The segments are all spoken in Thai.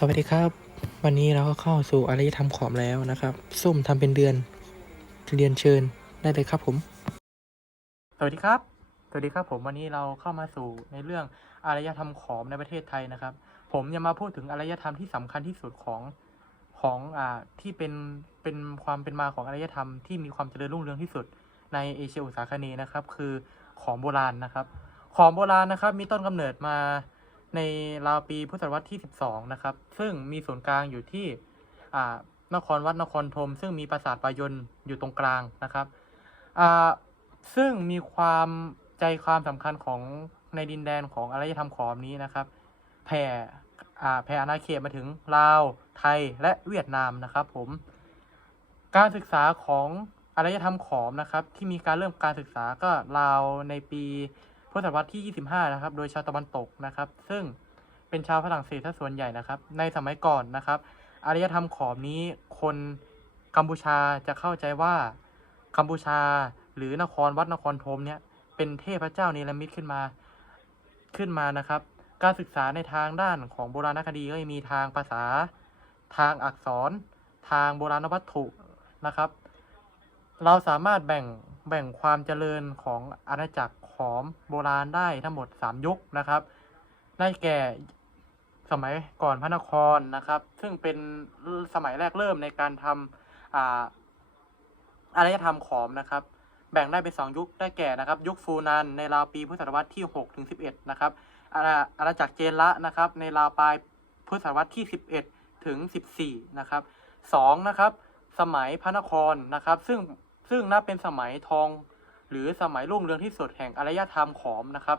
สวัสดีครับ วันนี้เราก็เข้าสู่อารยธรรมขอมแล้วนะครับ ส้มทำเป็นเดือนเรียนเชิญได้เลยครับผม สวัสดีครับ สวัสดีครับผมวันนี้เราเข้ามาสู่ในเรื่องอารยธรรมขอมในประเทศไทยนะครับ ผมจะมาพูดถึงอารยธรรมที่สำคัญที่สุดของของอ่าที่เป็นเป็นความเป็นมาของอารยธรรมที่มีความเจริญรุ่งเรืองที่สุดในเอเชียอุตสาคเนนะครับ คือของโบราณนะครับ ของโบราณนะครับ มีต้นกำเนิดมา ในราวปีพุทธศตวรรษที่ 12 นะครับ ซึ่งมีศูนย์กลางอยู่ที่นครวัดนครธมซึ่งมีปราสาทปายนอยู่ตรงกลางนะครับซึ่งมีความใจความสำคัญของในดินแดนของอารยธรรมขอมนี้นะครับ แผ่แผ่อาณาเขตมาถึงลาว ไทยและเวียดนามนะครับผม การศึกษาของอารยธรรมขอมนะครับ ที่มีการเริ่มการศึกษาก็ราวในปี ศตวรรษที่ 25 นะครับ โดยชาวตะวันตกนะครับ ซึ่งเป็นชาวฝรั่งเศสส่วนใหญ่นะครับ ในสมัยก่อนนะครับอารยธรรมขอมนี้คนกัมพูชาจะเข้าใจว่ากัมพูชาหรือนครวัดนครธมเนี่ยเป็นเทพเจ้าเนรมิตขึ้นมาขึ้นมานะครับ การศึกษาในทางด้านของโบราณคดีก็จะมีทางภาษา ทางอักษร ทางโบราณวัตถุนะครับ เราสามารถแบ่ง แบ่งความเจริญของอาณาจักรขอมโบราณได้ทั้งหมด 3 ยุคนะครับ ได้แก่สมัยก่อนพระนครนะครับ ซึ่งเป็นสมัยแรกเริ่มในการทำอ่าอารยธรรมขอมนะครับ แบ่งได้เป็นสองยุคได้แก่นะครับ ยุคฟูนันในราวปีพุทธศตวรรษที่6ถึง11 นะครับอาณาจักรเจนละนะครับ ในราวปลายพุทธศตวรรษที่ 11 ถึง 14 นะครับสองนะครับ สมัยพระนครนะครับ ซึ่ง ซึ่งนับเป็นสมัยทอง หรือสมัยรุ่งเรืองที่สุดแห่งอารยธรรมขอมนะครับ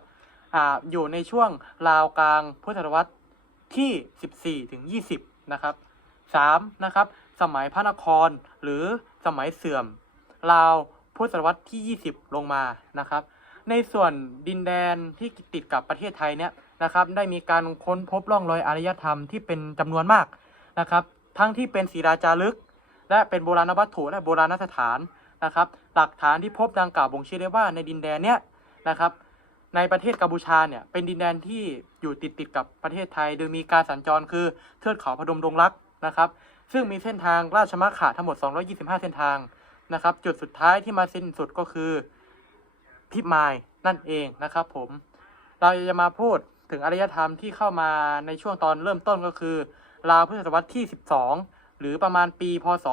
ออยู่ในช่วงราวกลางพุทธศตวรรษที่ 14 ถึง 20 นะครับสามนะครับ สมัยพระนครหรือสมัยเสื่อม ราวพุทธศตวรรษที่ 20 ลงมานะครับ ในส่วนดินแดนที่ติดกับประเทศไทยเนี่ยนะครับ ได้มีการค้นพบร่องรอยอารยธรรมที่เป็นจำนวนมากนะครับ ทั้งที่เป็นศิลาจารึก และเป็นโบราณวัตถุและโบราณสถาน นะครับ หลักฐานที่พบดังกล่าวบ่งชี้ได้ว่าในดินแดนเนี้ยนะครับในประเทศกัมพูชาเนี่ยเป็นดินแดนที่อยู่ติดติดกับประเทศไทย โดยมีการสัญจรคือเทือกเขาพนมดงรักนะครับซึ่งมีเส้นทางราชมังขาทั้งหมด 225 เส้นทางนะครับจุดสุดท้ายที่มาสิ้นสุดก็คือพิมายนั่นเองนะครับผมเราจะมาพูดถึงอารยธรรมที่เข้ามาในช่วงตอนเริ่มต้นก็คือ ราวพุทธศตวรรษที่ 12 หรือประมาณปีพศ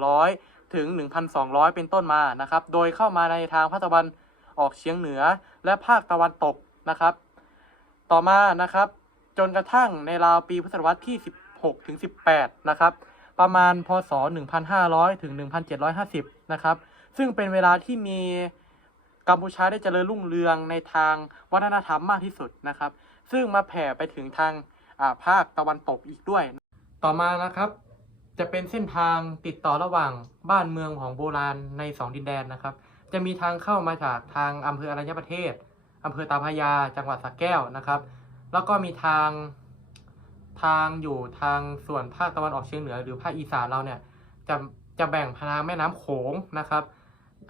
1,100 ถึง 1,200 เป็นต้นมานะครับ โดยเข้ามาในทางภาคตะวันออกเฉียงเหนือและภาคตะวันตกนะครับ ต่อมานะครับ จนกระทั่งในราวปีพุทธศตวรรษที่ 16 ถึง 18 นะครับ ประมาณพศ 1,500 ถึง 1,750 นะครับ ซึ่งเป็นเวลาที่มีกัมพูชาได้เจริญรุ่งเรืองในทางวัฒนธรรมมากที่สุดนะครับ ซึ่งมาแผ่ไปถึงทางาภาคตะวันตกอีกด้วย ต่อมานะครับ จะเป็นเส้นทางติดต่อระหว่างบ้านเมืองของโบราณในสองดินแดนนะครับ จะมีทางเข้ามาจากทางอำเภออรัญญประเทศอำเภอตาพยา จังหวัดสระแก้วนะครับ แล้วก็มีทางทางอยู่ทางส่วนภาคตะวันออกเฉียงเหนือ หรือภาคอีสานเราเนี่ยจะจะแบ่งทางแม่น้ำโขงนะครับ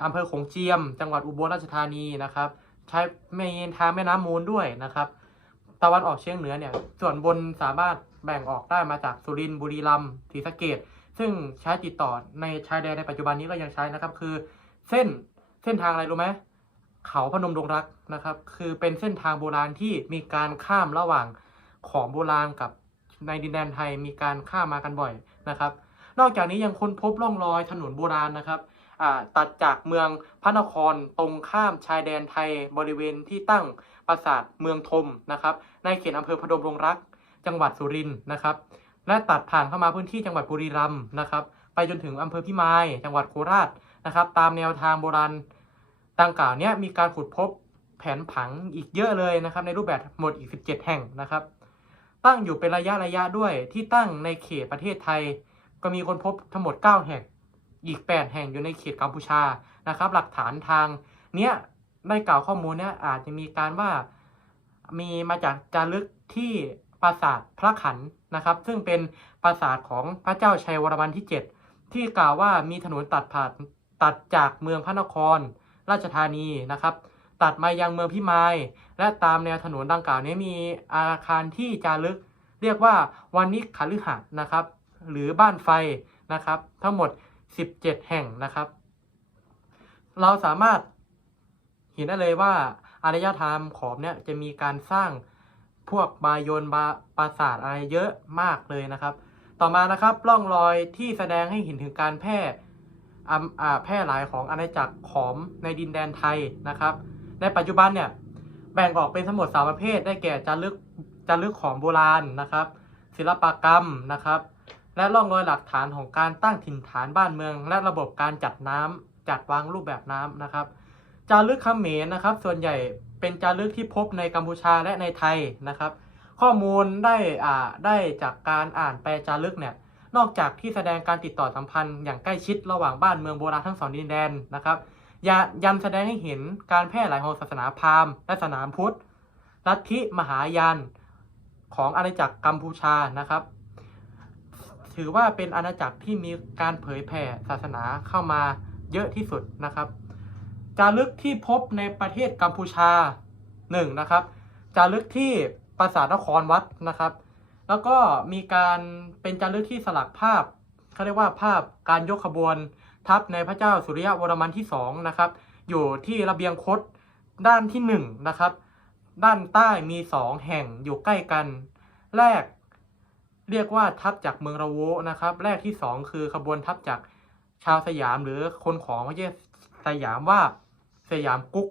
อำเภอโขงเจียม จังหวัดอุบลราชธานีนะครับ ใช้ไม่ทางแม่น้ำมูลด้วยนะครับ ตะวันออกเฉียงเหนือเนี่ยส่วนบนสามารถ แบ่งออกได้มาจากสุรินทร์บุรีรัมย์ศรีสะเกดซึ่งใช้ติดต่อในชายแดนในปัจจุบันนี้ก็ยังใช้นะครับ คือ เส้นเส้นทางอะไรรู้ไหมเขาพนมดงรักนะครับ คือเป็นเส้นทางโบราณที่มีการข้ามระหว่างของโบราณกับในดินแดนไทยมีการข้ามมากันบ่อยนะครับ นอกจากนี้ยังค้นพบร่องรอยถนนโบราณนะครับตัดจากเมืองพระนครตรงข้ามชายแดนไทยบริเวณที่ตั้งปราสาทเมืองธมนะครับ ในเขตอำเภอพนมดงรัก จังหวัดสุรินทร์นะครับ และตัดผ่านเข้ามาพื้นที่จังหวัดบุรีรัมย์นะครับ ไปจนถึงอำเภอพิมาย จังหวัดโคราชนะครับ ตามแนวทางโบราณดังกล่าวเนี้ยมีการขุดพบแผนผังอีกเยอะเลยนะครับ ในรูปแบบหมดอีก 17 แห่งนะครับ ตั้งอยู่เป็นระยะระยะด้วยที่ตั้งในเขตประเทศไทย ก็มีคนพบทั้งหมด 9 แห่งอีก 8 แห่งอยู่ในเขตกัมพูชานะครับ หลักฐานทางเนี้ยได้กล่าวข้อมูลเนี้ยอาจจะมีการว่ามีมาจากจารึกที่ ปราสาทพระขันนะครับ ซึ่งเป็นปราสาทของพระเจ้าชัยวรมันที่ 7 ที่กล่าวว่ามีถนนตัดผ่านตัดจากเมืองพระนคร ราชธานีนะครับ ตัดมายังเมืองพิมาย และตามแนวถนนดังกล่าวนี้มีอาคารที่จารึก เรียกว่าวันนิคฤหัสนะครับ หรือบ้านไฟนะครับ ทั้งหมด 17 แห่งนะครับ เราสามารถเห็นได้เลยว่าอารยธรรมขอมเนี่ยจะมีการสร้าง พวกบายนบาปราสาทอะไรเยอะมากเลยนะครับ ต่อมานะครับร่องรอยที่แสดงให้เห็นถึงการแพร่อ่าแพร่หลายของอาณาจักรขอมในดินแดนไทยนะครับ ในปัจจุบันเนี่ยแบ่งออกเป็นทั้งหมดสามประเภท ได้แก่จารึกจารึกของโบราณนะครับ ศิลปกรรมนะครับ และร่องรอยหลักฐานของการตั้งถิ่นฐานบ้านเมือง และระบบการจัดน้ำจัดวางรูปแบบน้ำนะครับ จารึกเขมรนะครับ ส่วนใหญ่ เป็นจารึกที่พบในกัมพูชาและในไทยนะครับ ข้อมูลได้อ่าได้จากการอ่านแปลจารึกเนี่ยนอกจากที่แสดงการติดต่อสัมพันธ์อย่างใกล้ชิดระหว่างบ้านเมืองโบราณทั้งสองดินแดนนะครับยายังแสดงให้เห็นการแพร่หลายของศาสนาพราหมณ์และศาสนาพุทธลัทธิมหายานของอาณาจักรกัมพูชานะครับ ถือว่าเป็นอาณาจักรที่มีการเผยแผ่ศาสนาเข้ามาเยอะที่สุดนะครับ จารึกที่พบในประเทศกัมพูชาหนึ่งนะครับจารึกที่ปราสาทนครวัดนะครับ แล้วก็มีการเป็นจารึกที่สลักภาพเขาเรียกว่าภาพการยกขบวนทัพในพระเจ้าสุริยะวรมันที่สองนะครับอยู่ที่ระเบียงคดด้านที่หนึ่งนะครับด้านใต้มีสองแห่งอยู่ใกล้กัน แรกเรียกว่าทัพจากเมืองระโวนะครับ แรกที่สองคือขบวนทัพจากชาวสยามหรือคนของประเทศ สยามว่าสยามกุ๊ก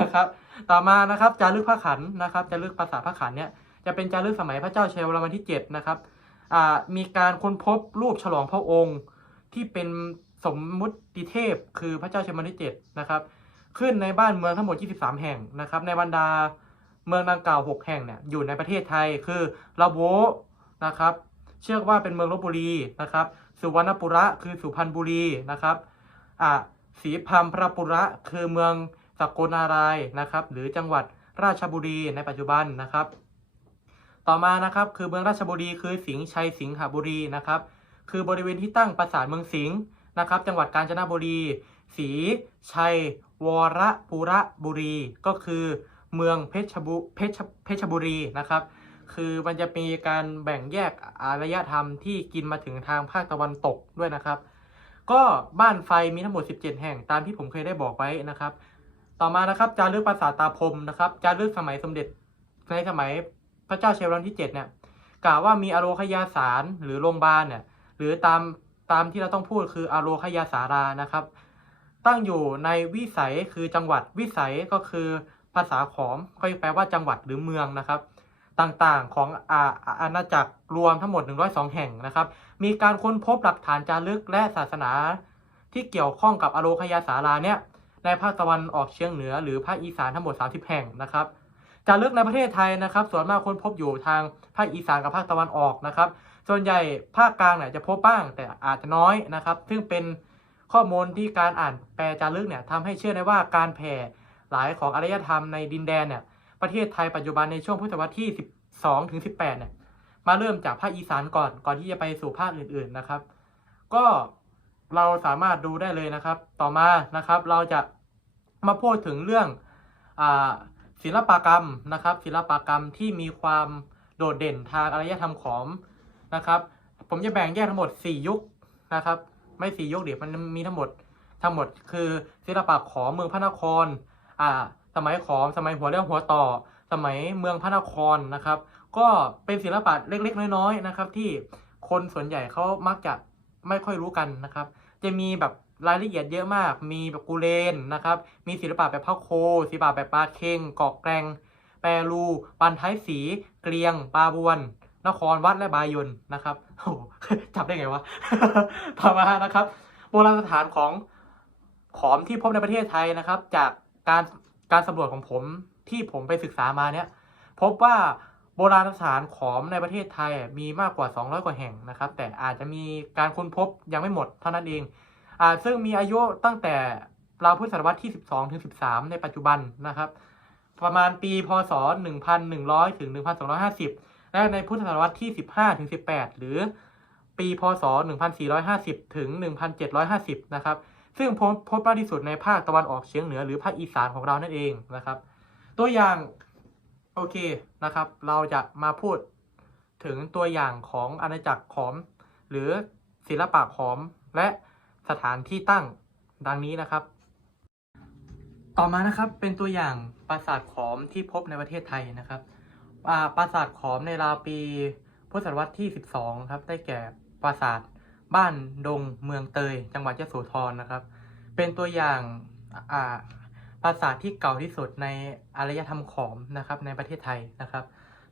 นะครับต่อมานะครับจารึกพระขันนะครับจารึกปราสาพระขันเนี่ยจะเป็นจารึกสมัยพระเจ้าชัยวรมันที่7นะครับอ่ามีการค้นพบรูปฉลองพระองค์ที่เป็นสมมุติเทพ คือพระเจ้าชัยวรมันที่7นะครับขึ้นในบ้านเมืองทั้งหมด 23 แห่งนะครับในบรรดาเมืองดังกล่าว 6 แห่งเนี่ยอยู่ในประเทศไทยคือละโวนะครับเชื่อว่าเป็นเมืองลบบุรีนะครับสุวรรณปุระคือสุพรรณบุรีนะครับ อ่าสีพัมพระปุระคือเมืองสกลนารายนะครับ หรือจังหวัดราชบุรีในปัจจุบันนะครับ ต่อมานะครับคือเมืองราชบุรีคือสิงห์ชัยสิงหบุรีนะครับ คือบริเวณที่ตั้งปราสาทเมืองสิงห์นะครับ จังหวัดกาญจนบุรีศรีชัย วรปุระบุรี ก็คือเมืองเพชรบุเพชรเพชรบุรีนะครับ คือมันจะมีการแบ่งแยกอารยธรรมที่กินมาถึงทางภาคตะวันตกด้วยนะครับ ก็บ้านไฟมีทั้งหมด 17 แห่งตามที่ผมเคยได้บอกไว้นะครับ ต่อมานะครับจารึกปราสาทตาพรมนะครับจารึกสมัยสมเด็จในสมัยพระเจ้าเชวรมันที่ 7 เนี่ยกล่าวว่ามีอโรคยาสารหรือโรงพยาบาลเนี่ยหรือตามตามที่เราต้องพูดคืออโรคยาสารานะครับ ตั้งอยู่ในวิสัยคือจังหวัดวิสัยก็คือภาษาขอมก็แปลว่าจังหวัดหรือเมืองนะครับ ต่างๆ ของอาอาณาจักรรวมทั้งหมด 102 แห่งนะครับ มีการค้นพบหลักฐานจารึกและศาสนาที่เกี่ยวข้องกับอโรคยาสาราเนี่ยในภาคตะวันออกเฉียงเหนือหรือภาคอีสานทั้งหมด 30 แห่งนะครับจารึกในประเทศไทยนะครับ ส่วนมากค้นพบอยู่ทางภาคอีสานกับภาคตะวันออกนะครับ ส่วนใหญ่ภาคกลางเนี่ยจะพบบ้างแต่อาจจะน้อยนะครับ ซึ่งเป็นข้อมูลที่การอ่านแปลจารึกเนี่ยทำให้เชื่อได้ว่าการแผ่หลายของอารยธรรมในดินแดนเนี่ย ประเทศไทยปัจจุบันในช่วงพุทธศตวรรษที่ 12 ถึง 18 เนี่ย มาเริ่มจากภาคอีสานก่อน ก่อนที่จะไปสู่ภาคอื่น ๆ นะครับ ก็เราสามารถดูได้เลยนะครับ ต่อมานะครับ เราจะมาพูดถึงเรื่องศิลปกรรมนะครับ ศิลปกรรมที่มีความโดดเด่นทางอารยธรรมของนะครับ ผมจะแบ่งแยกทั้งหมด 4 ยุคนะครับ ไม่4ยุคเดี๋ยวมันมีทั้งหมดทั้งหมดคือศิลปะขอมเมืองพระนครอ่า สมัยขอม สมัยหัวเรี่ยวหัวต่อ สมัยเมืองพระนครนะครับ ก็เป็นศิลปะเล็กๆ น้อยๆนะครับที่คนส่วนใหญ่เขามักจะไม่ค่อยรู้กันนะครับ จะมีแบบรายละเอียดเยอะมาก มีแบบกูเลนนะครับ มีศิลปะแบบพระโค ศิลปะแบบปลาเค็งกอกแกรงแปรรูปันท้ายสี เกลียง ปลาบวน นครวัดและบายนนะครับโอ้โหจับได้ไงวะต่อมานะครับ โบราณสถานของขอมที่พบในประเทศไทยนะครับ จากการ การสำรวจของผมที่ผมไปศึกษามาเนี่ยพบว่าโบราณสถานขอมในประเทศไทยมีมากกว่า 200 กว่าแห่งนะครับ แต่อาจจะมีการค้นพบยังไม่หมดเท่านั้นเองอ่าซึ่งมีอายุตั้งแต่ราวพุทธศตวรรษที่ 12 ถึง 13 ในปัจจุบันนะครับ ประมาณปีพศ 1,100 ถึง 1,250 และในพุทธศตวรรษที่ 15 ถึง 18 หรือปีพศ 1,450 ถึง 1,750 นะครับ ซึ่งพบพบมากที่สุดในภาคตะวันออกเฉียงเหนือหรือภาคอีสานของเรานั่นเองนะครับ ตัวอย่างโอเคนะครับ เราจะมาพูดถึงตัวอย่างของอาณาจักรขอม หรือศิลปะขอมและสถานที่ตั้งดังนี้นะครับ ต่อมานะครับเป็นตัวอย่างปราสาทขอมที่พบในประเทศไทยนะครับปราสาทขอมในราวปี พุทธศตวรรษที่ 12 ครับ ได้แก่ปราสาท บ้านดงเมืองเตย จังหวัดยะโสธรนะครับ เป็นตัวอย่างอ่าปราสาทที่เก่าที่สุดในอารยธรรมขอมนะครับในประเทศไทยนะครับ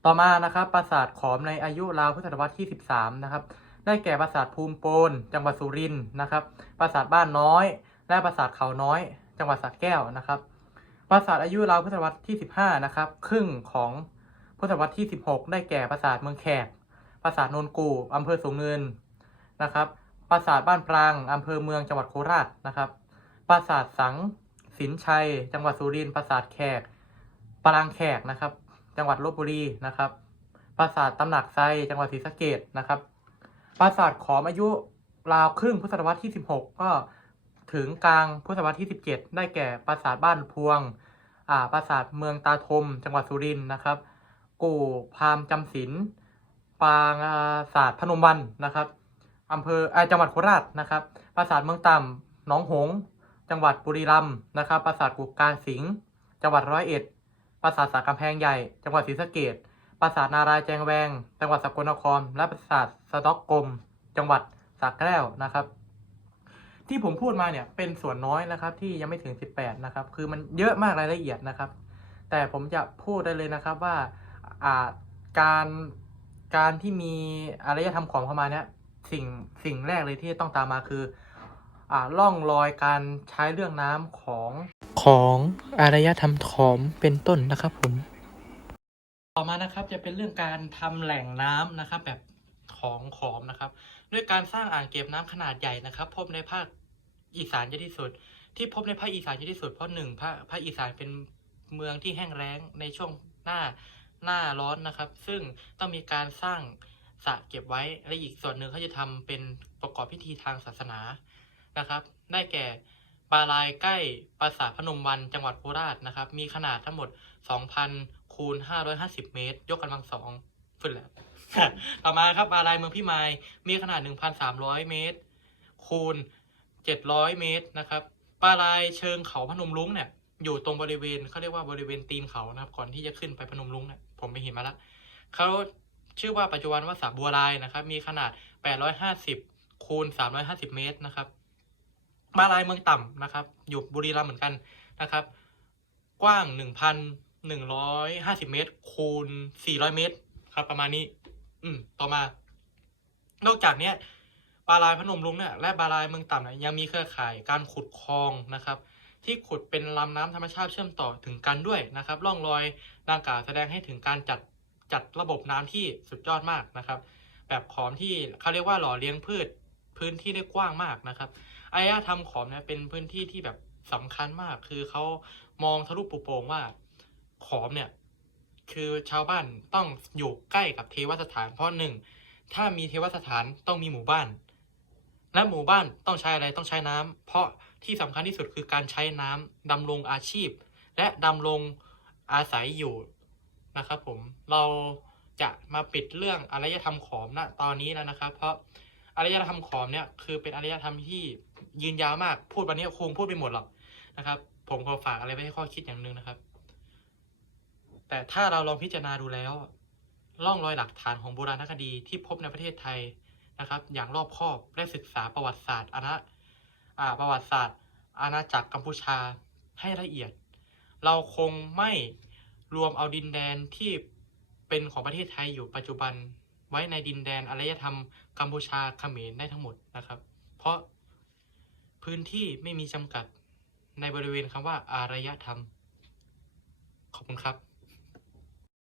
ต่อมานะครับปราสาทขอมในอายุราวพุทธศตวรรษที่ 13 นะครับ ได้แก่ปราสาทภูมิโปนจังหวัดสุรินทร์นะครับ ปราสาทบ้านน้อย และปราสาทเขาน้อย จังหวัดสระแก้วนะครับ ปราสาทอายุราวพุทธศตวรรษที่ 15 นะครับ ครึ่งของพุทธศตวรรษที่ 16 ได้แก่ปราสาทเมืองแขกปราสาทโนนกู อำเภอสูงเนิน นะครับ ปราสาทบ้านปรางอำเภอเมืองจังหวัดโคราชนะครับ ปราสาทสังสินชัย จังหวัดสุรินทร์ปราสาทแขก ปรางแขกนะครับ จังหวัดลบบุรีนะครับ ปราสาทตำหนักไซ จังหวัดศรีสะเกดนะครับ ปราสาทขอมอายุราวครึ่งพุทธศตวรรษที่ 16 ก็ถึงกลางพุทธศตวรรษที่ 17 ได้แก่ปราสาทบ้านพวงอ่าปราสาทเมืองตาทม จังหวัดสุรินทร์นะครับ กู่พามจำศีลปางอ่าศาสตร์พนมวันนะครับ อำเภออ่าจังหวัดโคราชนะครับ ปราสาทเมืองต่ำหนองหง จังหวัดบุรีรัมย์นะครับ ปราสาทกุกการสิงห์จังหวัดร้อยเอ็ด ปราสาทสากำแพงใหญ่ จังหวัดศรีสะเกดปราสาทนารายแจงแวง จังหวัดสกลนคร และปราสาทสต็อกกลม จังหวัดสระแก้วนะครับ ที่ผมพูดมาเนี่ยเป็นส่วนน้อยนะครับ ที่ยังไม่ถึง 18 นะครับ คือมันเยอะมากรายละเอียดนะครับ แต่ผมจะพูดได้เลยนะครับว่าอ่าการการที่มีอารยธรรมของเข้ามาเนี่ย สิ่งสิ่งแรกเลยที่ต้องตามมาคืออ่าล่องรอยการใช้เรื่องน้ำของของอารยธรรมขอมเป็นต้นนะครับผม ต่อมานะครับจะเป็นเรื่องการทำแหล่งน้ำนะครับ แบบของขอมนะครับ ด้วยการสร้างอ่างเก็บน้ำขนาดใหญ่นะครับ พบในภาคอีสานเยอะที่สุด ที่พบในภาคอีสานเยอะที่สุดเพราะหนึ่งภาคภาคอีสานเป็นเมืองที่แห้งแล้งในช่วงหน้าหน้าร้อนนะครับ ซึ่งต้องมีการสร้าง สะเก็บไว้ และอีกส่วนหนึ่งเขาจะทำเป็นประกอบพิธีทางศาสนานะครับ ได้แก่ปาลายใกล้ปราสาทพนมวันจังหวัดโคราชนะครับ มีขนาดทั้งหมด 2,000คูณ550 เมตร ยกกำลังสองขึ้นแล้ว ต่อมาครับปาลายเมืองพิมาย มีขนาด 1,300 เมตร คูณ 700 เมตรนะครับปาลายเชิงเขาพนมรุ้งเนี่ยอยู่ตรงบริเวณเขาเรียกว่าบริเวณตีนเขานะครับ ก่อนที่จะขึ้นไปพนมรุ้งเนี่ยผมไปเห็นมาแล้วเขา ชื่อว่าปัจจุบันว่าสระบัวลายนะครับ มีขนาด 850 คูณ 350 เมตรนะครับปาลายเมืองต่ำนะครับ อยู่บุรีรัมย์เหมือนกันนะครับ กว้าง 1,150 เมตร คูณ 400 เมตรครับ ประมาณนี้ อืม ต่อมา นอกจากเนี้ยปาลายพนมรุ้งเนี่ยและปลาลายเมืองต่ำเนี่ยยังมีเครือข่ายการขุดคลองนะครับ ที่ขุดเป็นลำน้ำธรรมชาติเชื่อมต่อถึงกันด้วยนะครับ ร่องรอยดังกล่าวแสดงให้ถึงการจัด จัดระบบน้ำที่สุดยอดมากนะครับ แบบขอมที่เขาเรียกว่าหล่อเลี้ยงพืชพื้นที่ได้กว้างมากนะครับอารยธรรมขอมเนี่ยเป็นพื้นที่ที่แบบสำคัญมาก คือเขามองทะลุปุโปรงว่าขอมเนี่ยคือชาวบ้านต้องอยู่ใกล้กับเทวสถานเพราะหนึ่งถ้ามีเทวสถานต้องมีหมู่บ้านและหมู่บ้านต้องใช้อะไรต้องใช้น้ำเพราะที่สำคัญที่สุดคือการใช้น้ำดำรงอาชีพ และดำรงอาศัยอยู่ นะครับผมเราจะมาปิดเรื่องอารยธรรมขอมณตอนนี้แล้วนะครับ เพราะอารยธรรมขอมเนี่ยคือเป็นอารยธรรมที่ยืนยาวมากพูดวันนี้คงพูดไปหมดหรอกนะครับ ผมขอฝากอะไรไว้ให้ข้อคิดอย่างหนึ่งนะครับ แต่ถ้าเราลองพิจารณาดูแล้วร่องรอยหลักฐานของโบราณคดีที่พบในประเทศไทยนะครับ อย่างรอบคอบและศึกษาประวัติศาสตร์อาณาประวัติศาสตร์อาณาจักรกัมพูชาให้ละเอียด เราคงไม่ รวมเอาดินแดนที่เป็นของประเทศไทยอยู่ปัจจุบันไว้ในดินแดนอารยธรรมกัมพูชาเขมรได้ทั้งหมดนะครับ เพราะพื้นที่ไม่มีจำกัดในบริเวณคำว่าอารยธรรม ขอบคุณครับ